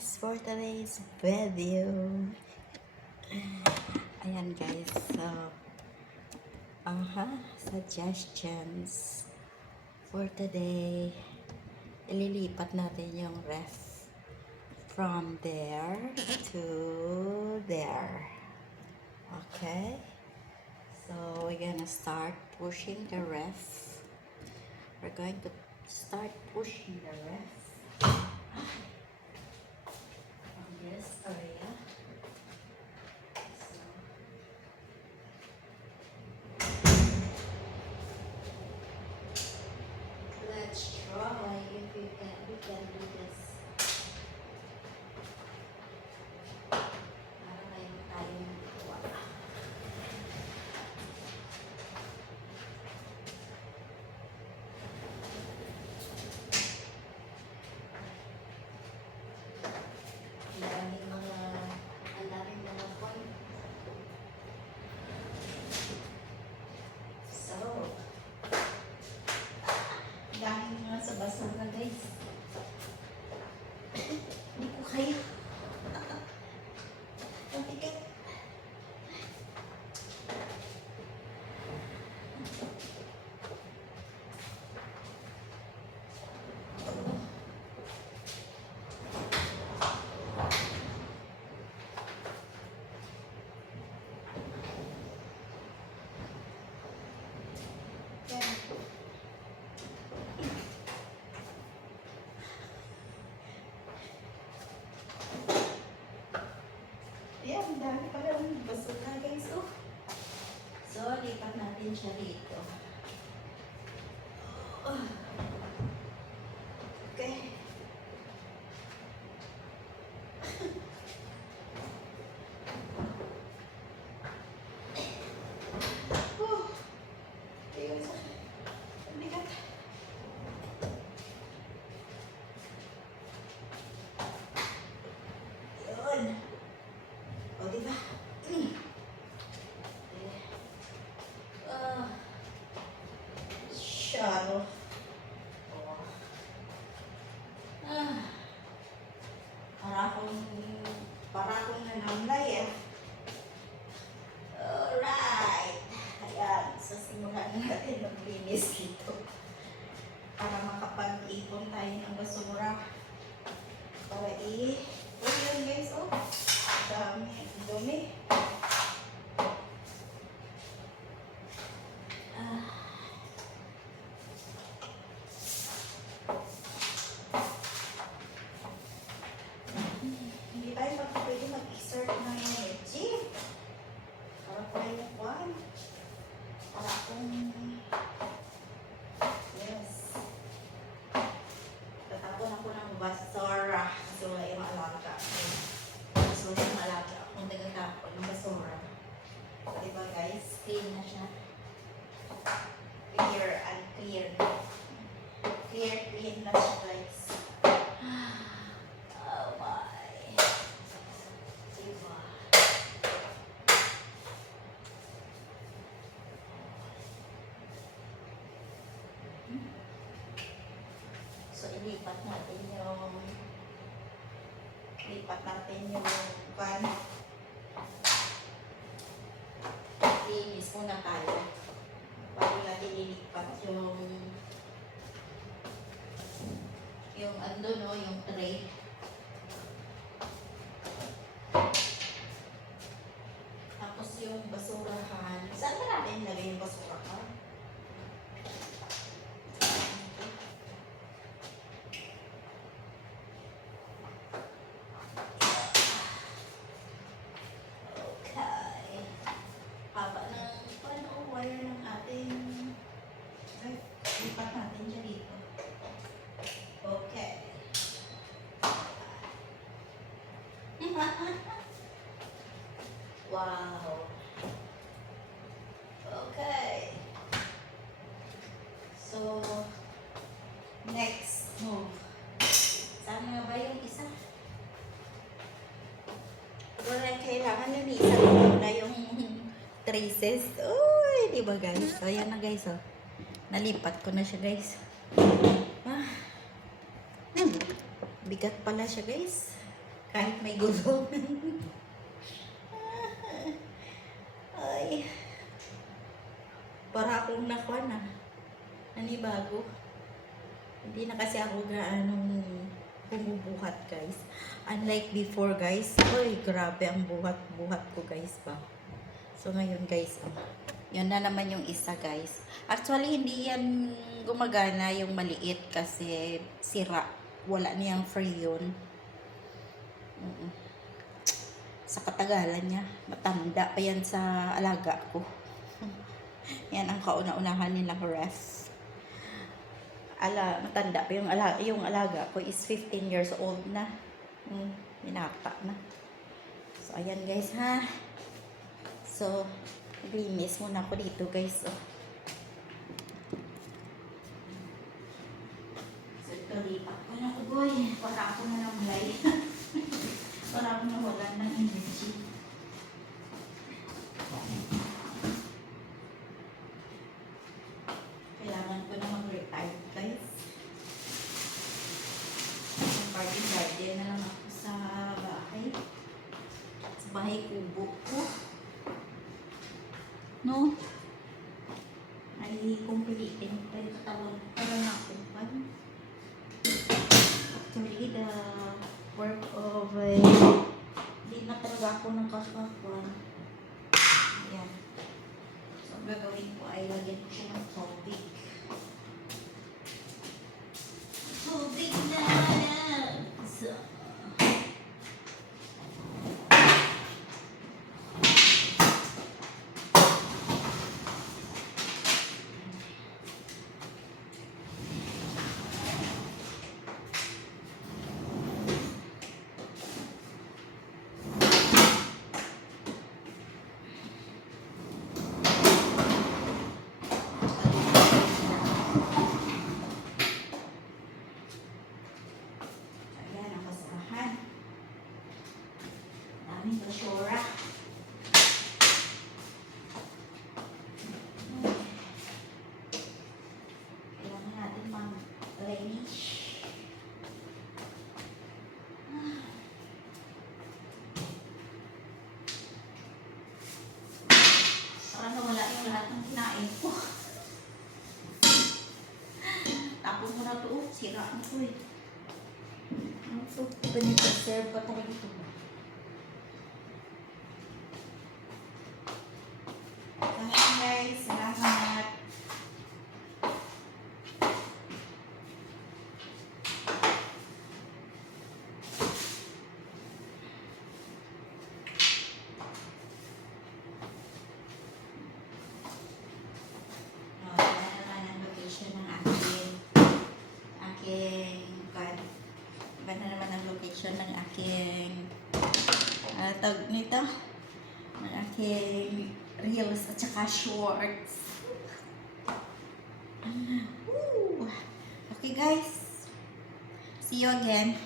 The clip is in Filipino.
guys for today's video. Ayan guys, so suggestions for today. Ililipat natin yung ref from there to there. Okay, so we're gonna start pushing the ref. We're going to start pushing the ref from this area. So let's try if we can do this. Para mayroon tayong magawa. Ang daming mga point. So, dahil nga sa basura guys. Hindi ko kaya. Ang bigat. Ayan, ang dami pala ng basura guys. Oh. So, lipat natin siya dito. Okay. Ayun, ang bigat. Ayun. O, diba? Shadow. Para akong nanamlay eh. Alright. Ayan. So, simulan natin maglinis dito. Para makapag-ipon tayo ng basura. Para yun guys, oh. Dumi. Hindi tayo pwede mag-exert ng energy. Para tayo kwan. Para akong yes. Tatapon ako ng basura. Kasi wala yung alaga. So, yung alaga akong nagatapon ng basura. Diba guys? Clean na siya. Clear and clear. Clean na siya guys. Oh my. Diba? So, ilipat natin yung pan. Linis muna tayo. Bago natin ilipat yung ando no, yung tray. Tapos yung basurahan. Saan ba natin ilagay yung basurahan? Lipat natin siya dito. Okay. Wow. Okay. So, next move. Saan nga ba yung isa? Kailangan linisan ko na yung traces. Uy, di ba guys? So, ayan na guys, oh. Nalipat ko na siya guys. Bigat pala siya guys. Kahit may gulong. Ay. Para akong nakuha na. Nanibago. Hindi na kasi ako gaanong bumubuhat, guys. Unlike before, guys. Uy, grabe ang buhat-buhat ko, guys, ba. So, ngayon, guys, yun na naman yung isa, guys. Actually, hindi yan gumagana yung maliit kasi sira. Wala niyang free yun. Sa katagalan niya, matanda pa yan sa alaga ko. Yan ang kauna-unahan nilang ref. Matanda pa yung alaga ko is 15 years old na. Binata na. So, ayan guys ha. So, naglinis muna ako dito guys. So, ito lipat ko na ako boy. Para ako na namlay. Para ako nawalan ng energy. Kailangan ko na mag-retire guys. Party garden na lang ako sa bahay. Sa bahay kubo ko. No? Ay, kumpilitin pa yung katawan para nakumpan. Actually, the work of hindi na talaga ako ng kakakwan. Ayan. So, ang gagawin ko ay lagyan ko siya ng tubig. Tubig na! So, ayan ang basahan. Daming basura. Kailangan natin mag-linis. Parang nawala yung lahat ng kinain ko. Tapos mo na ito. Sira na ito eh. Ano ito? Pinipreserve pa talaga ito. Salamat guys. Salamat. Yan naman ang location ng iba na naman ang location ng aking tawag nito ng aking reels at saka shorts. Woo! Okay guys, see you again.